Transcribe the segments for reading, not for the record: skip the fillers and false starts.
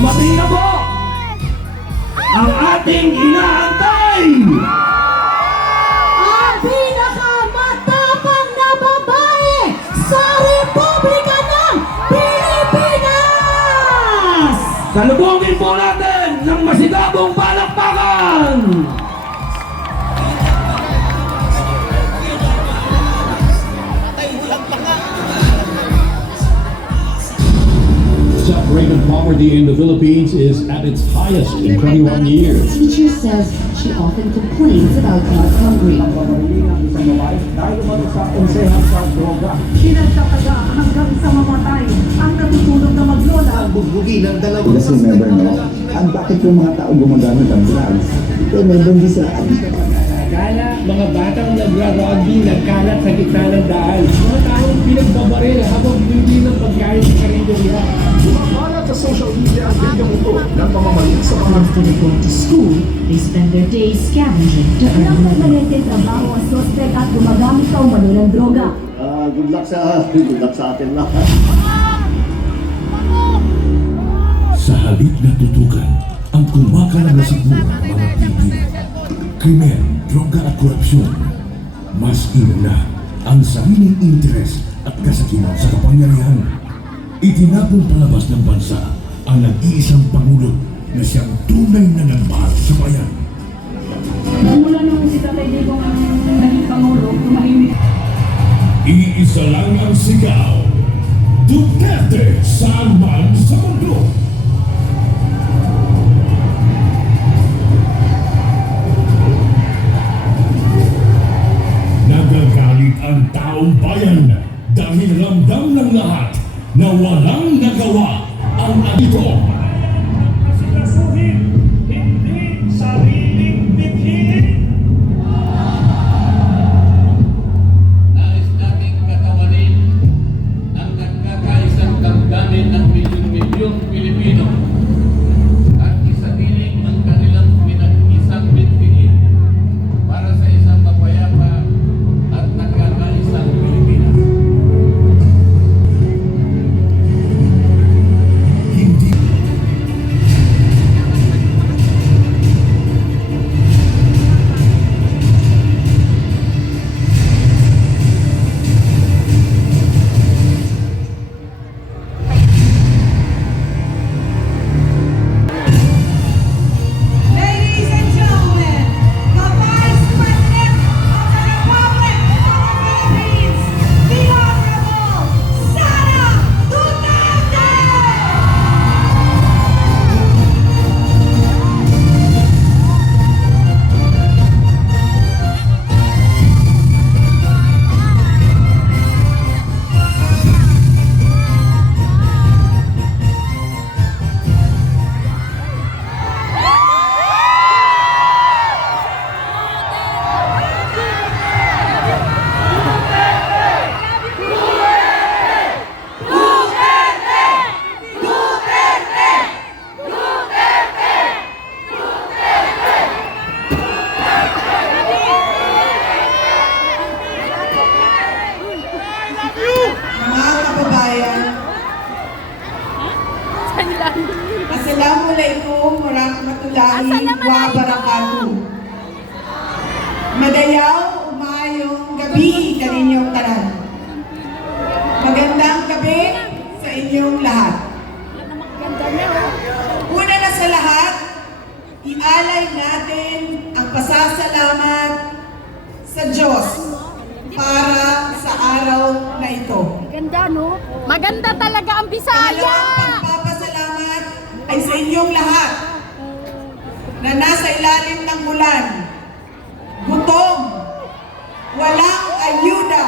Dumating na po ang ating inaantay! Ang pinakamatapang na babae sa Republika ng Pilipinas! Salubungin po natin ng masigabong palakpakan! Death rate of poverty in the Philippines is at its highest in 21 years. Teacher says she often complains about not hungry. Pinagtataga hanggang sa mamatay ang natutulog na maglola. Bugbugi ng dalawang Kasi never know. At bakit yung mga tao gumagamit ng drugs? Eh, never di sila addict. Kala mga batang nagra-rugby nagkalat sa gitna ng daan. Mga taong pinagbabaril habang bumili ng pagkain sa karinderya. Kumakalat sa social media ang bidyong ito ng pamamalit sa mga After they go to school, they spend their days scavenging to earn money. Nagpapalit trabaho ang suspect at gumagamit pa umano ng droga. Good luck sa atin lahat. Sa halip na tutukan ang kumakalang na siguro ng mga Pilipino. Krimen, droga at korupsyon. Mas inuna ang sariling interes at kasakiman sa kapangyarihan. Itinapong palabas ng bansa ang nag-iisang Pangulo na siyang tunay na nagmahal sa bayan. Mula nung si Tatay Digong ang naging Pangulo, tumahimik. Iisa lang ang sigaw. Duterte saan man sa mundo. Nagagalit ang taong bayan dahil ramdam ng lahat na walang nagawa ang Adigong. Hindi sariling bithin. Nais nating katawanin ang nagkakaisang damdamin ng milyong-milyong Pilipino at isapiling ang kanilang pinag-isang bitbihin para sa isang mapayapa at nagkakaisang Pilipinas. Hindi Ladies and gentlemen, the Vice President of the Republic of the Philippines, the Honorable Sara Duterte! Mga kababayan, Assalamualaikum warahmatullahi wabarakatuh. Madayaw, umayong gabi kaninyong tanan. Magandang gabi sa inyong lahat. Una na sa lahat, ialay natin ang pasasalamat sa Diyos para sa araw na ito. Ganda, no? Maganda talaga ang Bisaya! Pangalawang pagpapasalamat ay sa inyong lahat na nasa ilalim ng ulan, gutom, walang ayuda,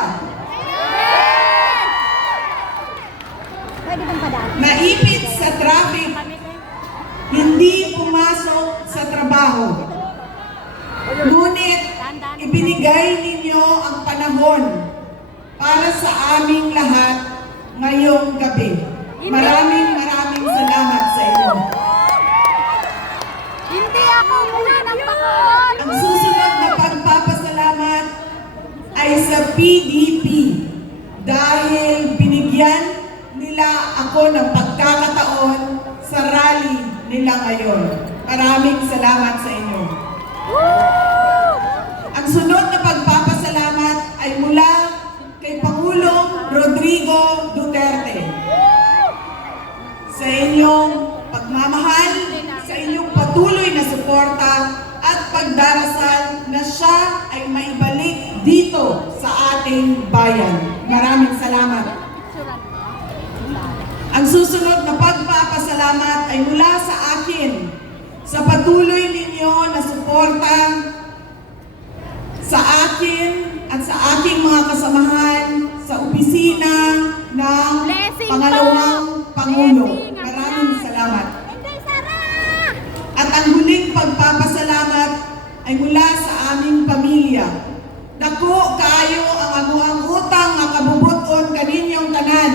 Pwede bang padaan? naipit sa traffic, hindi pumasok sa trabaho. Ngunit ibinigay ninyo ang panahon para sa aming lahat ngayong gabi. Maraming salamat sa inyo. Hindi ako muna ng pakon! Ang susunod na pagpapasalamat ay sa PDP dahil binigyan nila ako ng pagkakataon sa rally nila ngayon. Maraming salamat sa inyo. Ang sunod na pagpapasalamat ay mula kay Pangulong Rodrigo Duterte. Sa inyong pagmamahal, sa inyong patuloy na suporta at pagdarasal na siya ay maibalik dito sa ating bayan. Maraming salamat. Ang susunod na pagpapasalamat ay mula sa akin sa patuloy ninyo na suporta sa akin at sa aking mga kasamahan sa opisina ng Pangalawang Pangulo. Maraming salamat. At ang huling pagpapasalamat ay mula sa aming pamilya. Dako kaayo ang amuang utang nga kabubuton kaninyong tanan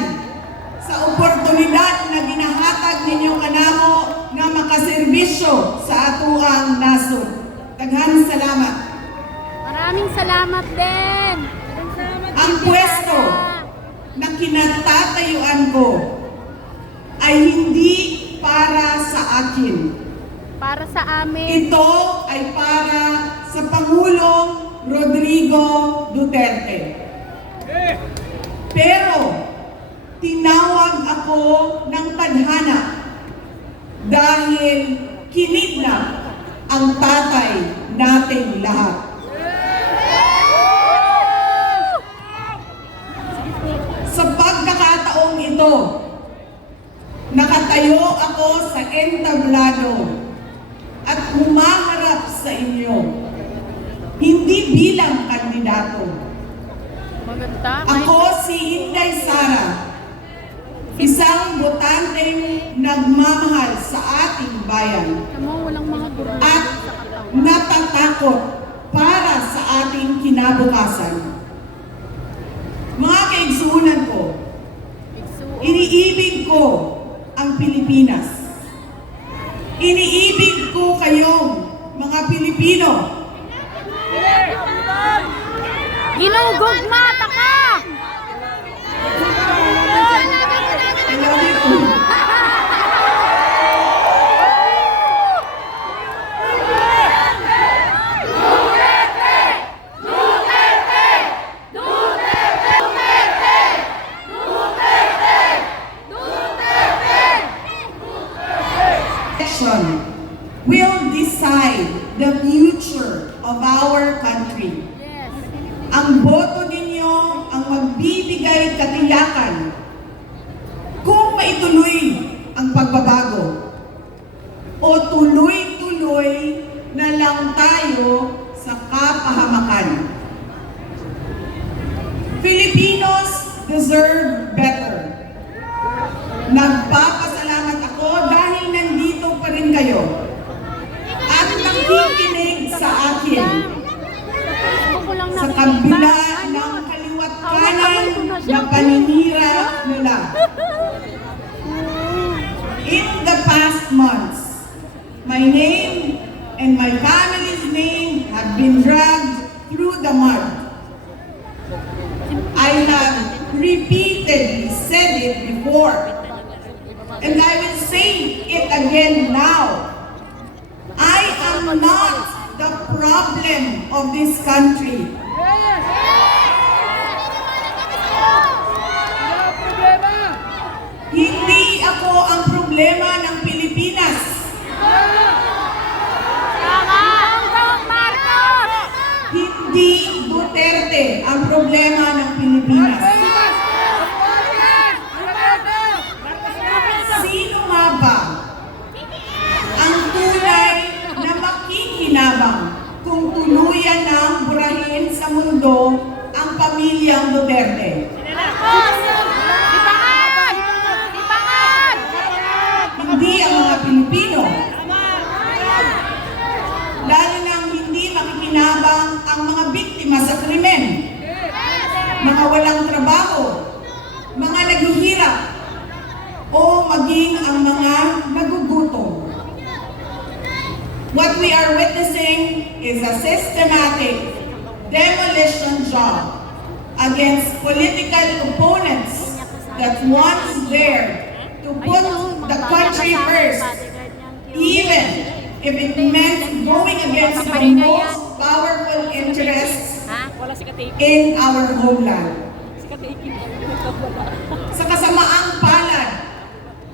sa oportunidad na ginahatag ninyong kanamo nga makaserbisyo sa atuang nasod. Daghan salamat. Maraming salamat din. Ang pwesto na kinatatayuan ko ay hindi para sa akin. Para sa amin. Ito ay para sa Pangulong Rodrigo Duterte. Pero tinawag ako ng tadhana dahil kinidnap ang tatay nating lahat. Sa pagkakataong ito, nakatayo ako sa entablado at humaharap sa inyo, hindi bilang kandidato. Maganda. Ako si Inday Sara, isang botanteng nagmamahal sa ating bayan Walang mga guro. at natatakot para sa ating kinabukasan. Mga kaigsuunan ko, iniibig ko ang Pilipinas. Iniibig ko kayong mga Pilipino. Ginugugmata ka! I love you too. Election will decide the future of our country. Yes. Ang boto ninyo ang magbibigay katiyakan kung maituloy ang pagbabago o tuloy-tuloy na lang tayo sa kapahamakan. Filipinos deserve better. Nagpapasalamat ako dahil nandito pa rin kayo at nakikinig sa akin. Sa kabila ng kaliwat kanan na paninira nila. In the past months, my name and my family's name have been dragged through the mud. I have repeatedly said it before, and I will say it again now. I am not the problem of this country. Hindi ako ang problema ng Pilipinas. Hindi Duterte ang problema ng Pilipinas. Sino nga ba ang tunay na makikinabang kung tuluyan ng burahin sa mundo ang pamilyang Duterte? Hindi ang mga Pilipino. Lalo nang hindi makikinabang ang mga biktima sa krimen, mga walang trabaho, mga naghihirap, o maging ang mga nagugutom. What we are witnessing is a systematic demolition job against political opponents that once dared to put the country first, even if it meant going against the most powerful interests Ha? Wala si Katiki. in our homeland. Si Katiki. Sa kasamaang palad,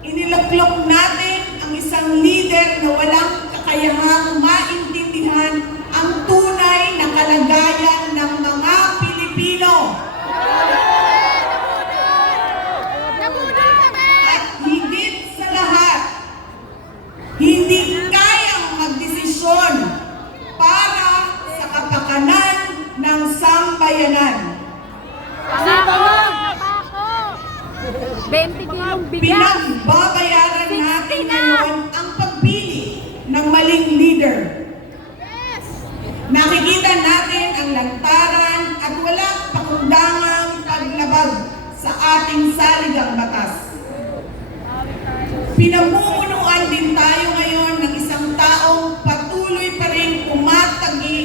iniluklok natin ang isang leader na walang kakayahang maintindihan ang tunay na kalagayan ng mga Pilipino. At higit sa lahat, hindi kayang magdesisyon para sa kapakanan ng sambayanan. Ako! 20 kilong bigas. Pinagbabayaran natin ngayon ang pagpili ng maling leader. Nakikita natin ang lantaran at walang pakundangang paglabag sa ating saligang batas. Pinamumunuan din tayo ngayon ng isang taong patuloy pa rin tumatanggi,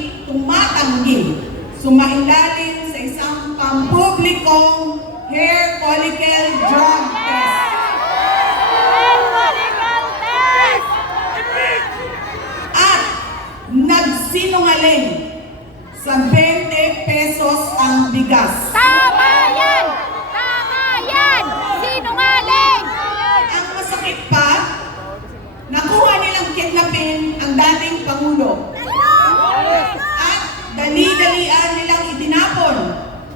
sumailalim sa isang pampublikong hair follicle drug test. At nagsinungaling sa 20 pesos ang bigas. Tama yan! Tama yan! Sinungaling! Ang masakit pa, nakuha nilang kidnapin ang dating Pangulo. At dali-dalian nilang itinapon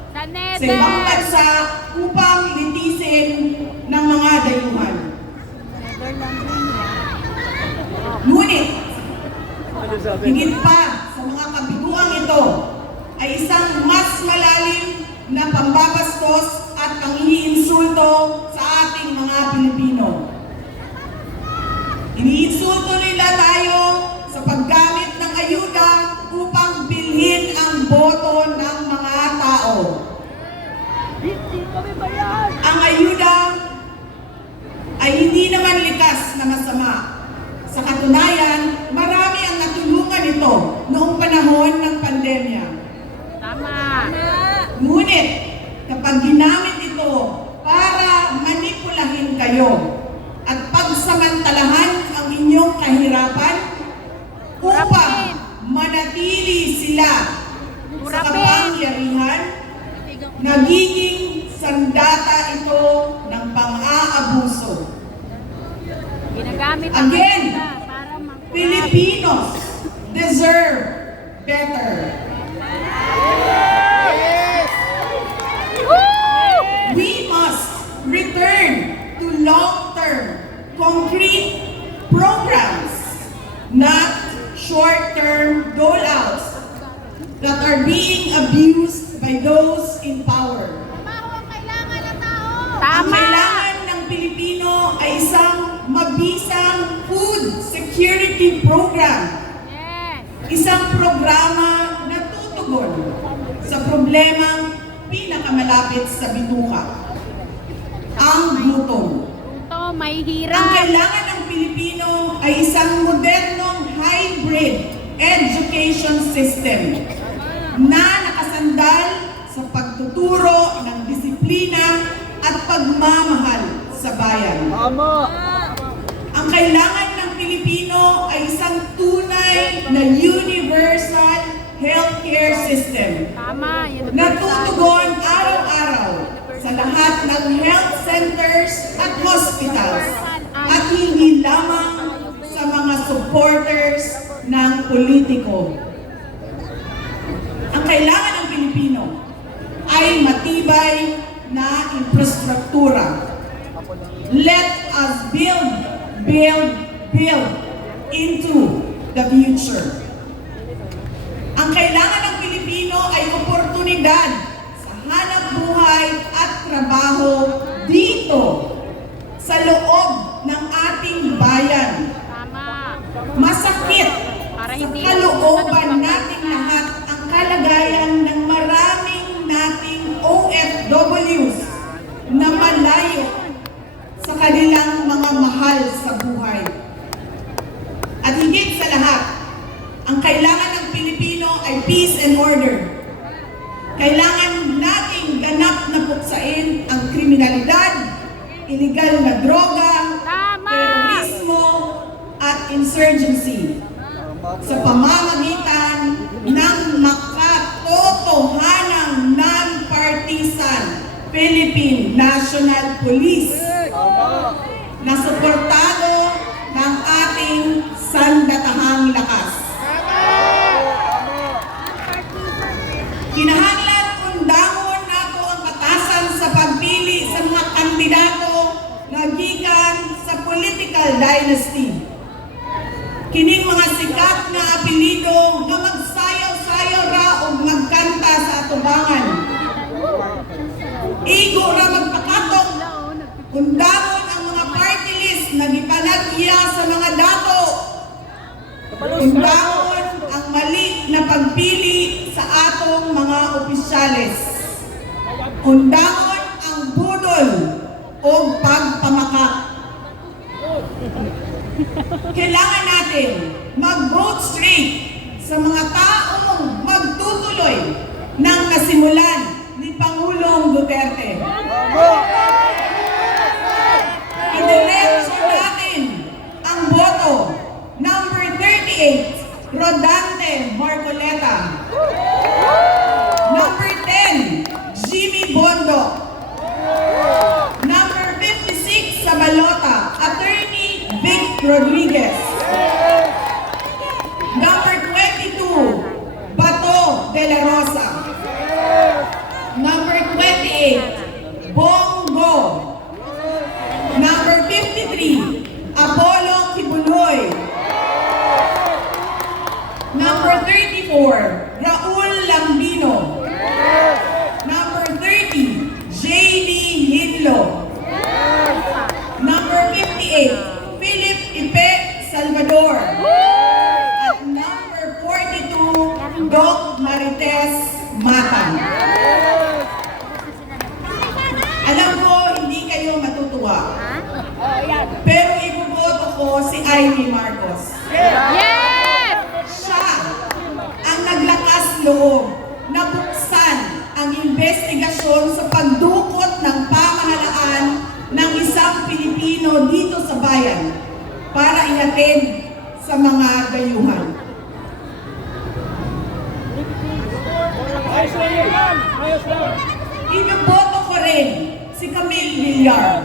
Sa sa ibang nether! bansa upang litisin ng mga dayuhan. Ngunit, higit pa sa mga kabiguang ito ay isang mas malalim na pambabastos at pang-iinsulto sa ating mga Pilipino. Iniinsulto nila tayo sa paggamit ng ayuda upang bilhin ang boto ng mga tao. Ang ayuda ay hindi naman likas na masama. Sa katunayan, marami ang natulungan ito noong panahon ng pandemya. Tama! Ngunit, kapag ginamit ito para manipulahin kayo at pagsamantalahan ang inyong kahirapan upang manatili sila sa kapangyarihan, nagiging sandata ito ng pang-aabuso. Ginagamit ang Again, ayuda para Filipinos deserve better. We must return to long-term, concrete programs, not short-term dole-outs that are being abused by those in power. Ang Tama! kailangan ng Pilipino ay isang mabisang food security program. Yes! Isang programa na tutugon sa problemang pinakamalapit sa bituka, ang gutom. Ito, may Ang hirap. kailangan ng Pilipino ay isang modernong hybrid education system na nakasandal sa pagtuturo ng disiplina at pagmamahal sa bayan. Ang kailangan ng Pilipino ay isang tunay na universal healthcare system Tama! Yun ang na tutugon araw-araw sa lahat ng health centers at hospitals at hindi lamang sa mga supporters ng politiko. Ang kailangan ng Pilipino ay matibay na infrastruktura. Let us build into the future. Ang kailangan ng Pilipino ay oportunidad sa hanap buhay at trabaho dito sa loob ng ating bayan. Tama! Masakit Para sa hindi kalooban nating lahat ang kalagayan ng maraming nating OFWs na malayo sa kanilang mga mahal sa buhay. At higit sa lahat, ang kailangan ng Pilipino ay peace and order. Kailangan nating ganap na puksain ang kriminalidad, iligal na droga, Tama! terorismo, at insurgency sa pamamagitan ng makatotohanang non-partisan Philippine National Police na suportado ng ating sandatahang lakas. Kinahanglan undangon nato ang batasan sa pagpili sa mga kandidato nga gikan sa political dynasty. Kining mga sikat nga apelido nga magsayaw-sayaw ra o magkanta sa atubangan. Igo ra magpakatong undangon ang mga party list na gipanagya sa mga dato. Undangon ang mali na pagpili sa atong mga opisyales. Undangon ang budol o pagpamakak. Kailangan natin mag-vote straight sa mga taong magtutuloy ng nasimulan ni Pangulong Duterte. I-direction natin ang boto. Number 38, Rodante Marcoleta. Number 10, Jimmy Bondo. Number 56 sa balota, Attorney Vic Rodriguez. Number 22, Bato de la Rosa. Number 28, Bongo. Number 53, Apollo Kibuloy. Number 34, Raul Lambino. Number 30, J.D. Hidlo. Number 58, Philip Ipe Salvador. At number 42, Doc Marites Matang. Alam ko, hindi kayo matutuwa. Pero ibuboto ko si Amy Marcos. Yes! Siya ang naglakas loob na buksan ang investigasyon sa pagdukot ng pamahalaan ng isang Pilipino dito sa bayan para ihatid sa mga dayuhan. Ibuboto ko rin si Camille Villar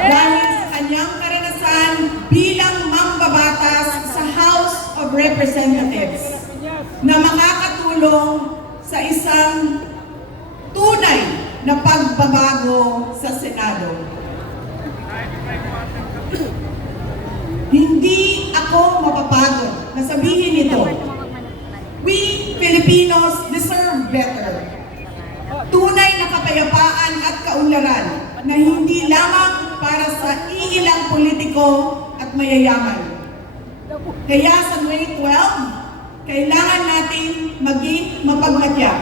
dahil sa kanyang karanasan bilang mambabatas sa House of Representatives na makakatulong sa isang tunay na pagbabago sa Senado. Hindi ako mapapagod na sabihin ito. We Filipinos deserve better. Tunay na kapayapaan at kaunlaran na hindi lamang para sa iilang politiko at mayayaman. Kaya sa May 12, kailangan nating maging mapagmatya.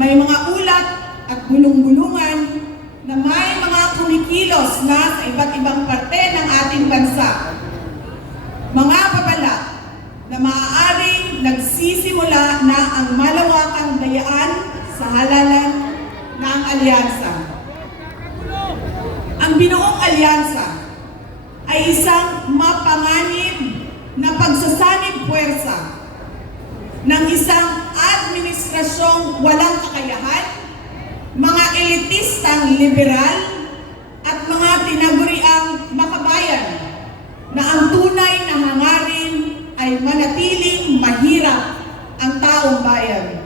May mga ulat at bulong-bulungan na may mga kumikilos na sa iba't ibang parte ng ating bansa. Mga babala na maaaring nagsisimula na ang malawakang dayaan sa halalan ng alyansa. Ang binuong alyansa ay isang mapanganib na pagsasanib puwersa ng isang administrasyong walang kakayahan, mga elitistang liberal at mga tinaguriang makabayan na ang tunay na hangarin ay manatiling mahirap ang taong bayan.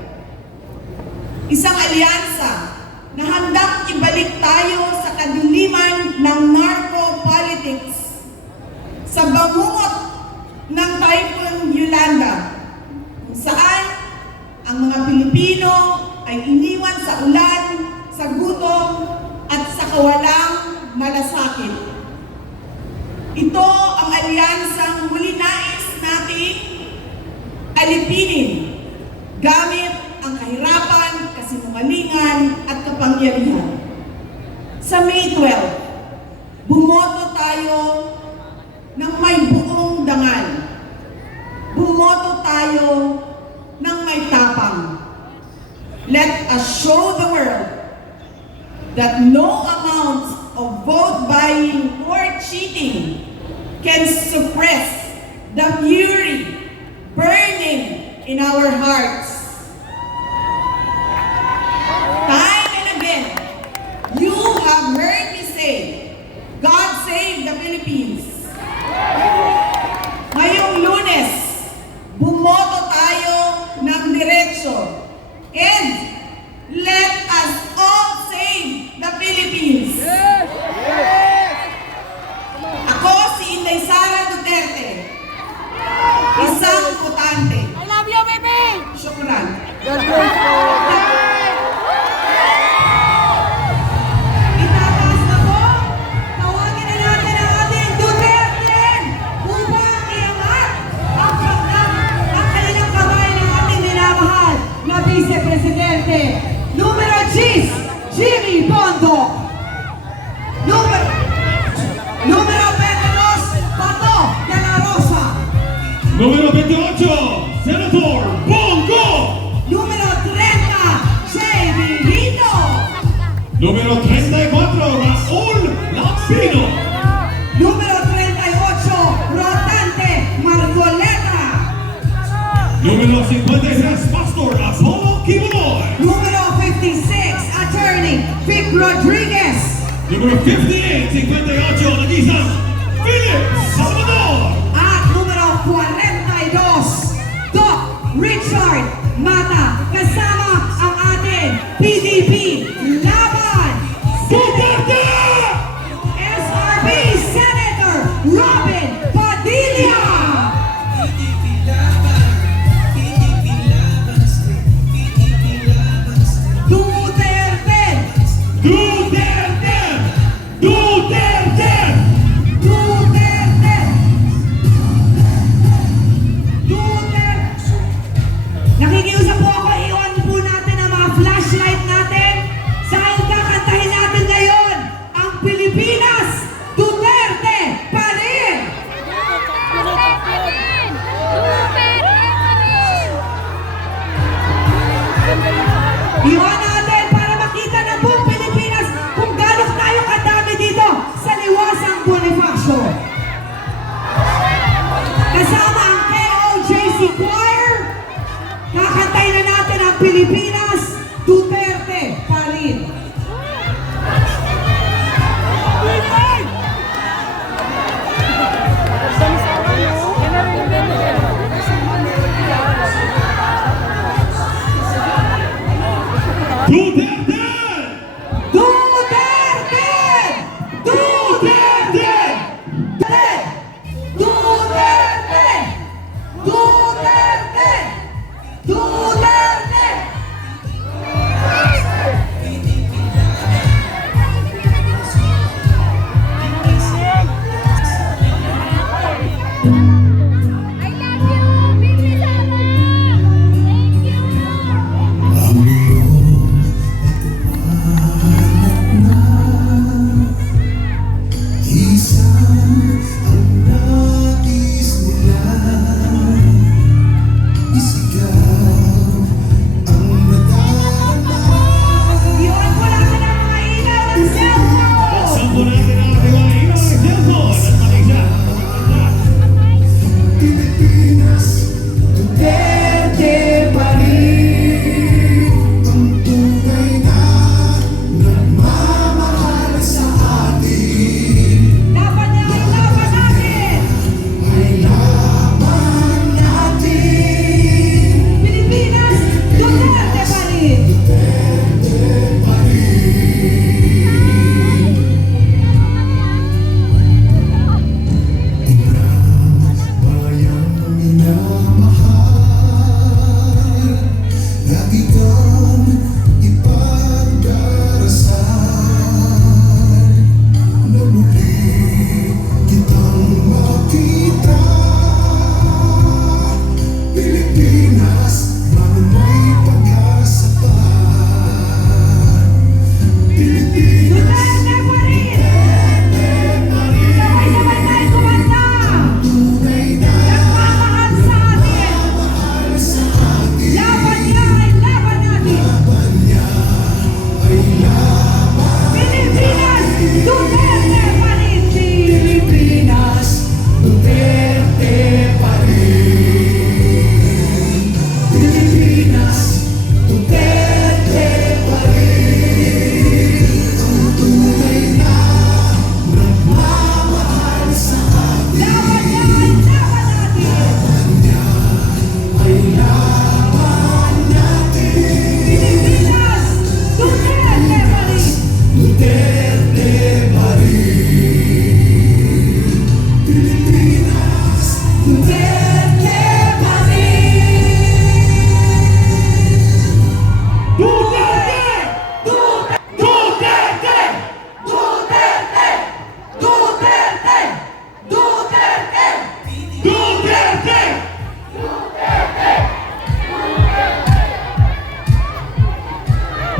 Isang alyansa na handang ibalik tayo sa kadiliman ng narco-politics, sa bangungot ng Typhoon Yolanda, kung saan ang mga Pilipino ay iniwan sa ulan, sa gutom, at sa kawalang malasakit. Ito ang alyansang muli nais nating alipinin gamit ang kahirapan, kasinungalingan at kapangyarihan. Sa May 12, bumoto tayo ng may buong dangal. Bumoto tayo ng may tapang. Let us show the world that no amount of vote buying or cheating can suppress the fury burning in our hearts. Time and again, you have heard me say, God save the Philippines. Ngayong Lunes, bumoto tayo ng diretso. And let us all save the Philippines. Ako si Inday Sara Duterte, isang botante. I love you, baby! Syukran. Itataas na po, tawagin na natin ang ating Duterte upang iangat ang kanilang kamay ng ating minamahal na Vice Presidente. Numero 10, Jimmy Bongo. Numero 22, Pato de la Rosa. Número 28, Senator Bongo. Número 30, J.B. Lito. Número 34, Raúl Lapino. Número 38, Rotante Margoleta. Número 53, Pastor Apollo Kibuloy. Número 56, Attorney Vic Rodriguez. Número 58, 58, nag-isang Philip Salvador. At número 42, Doc Richard Mata. Kasama ang ating PDP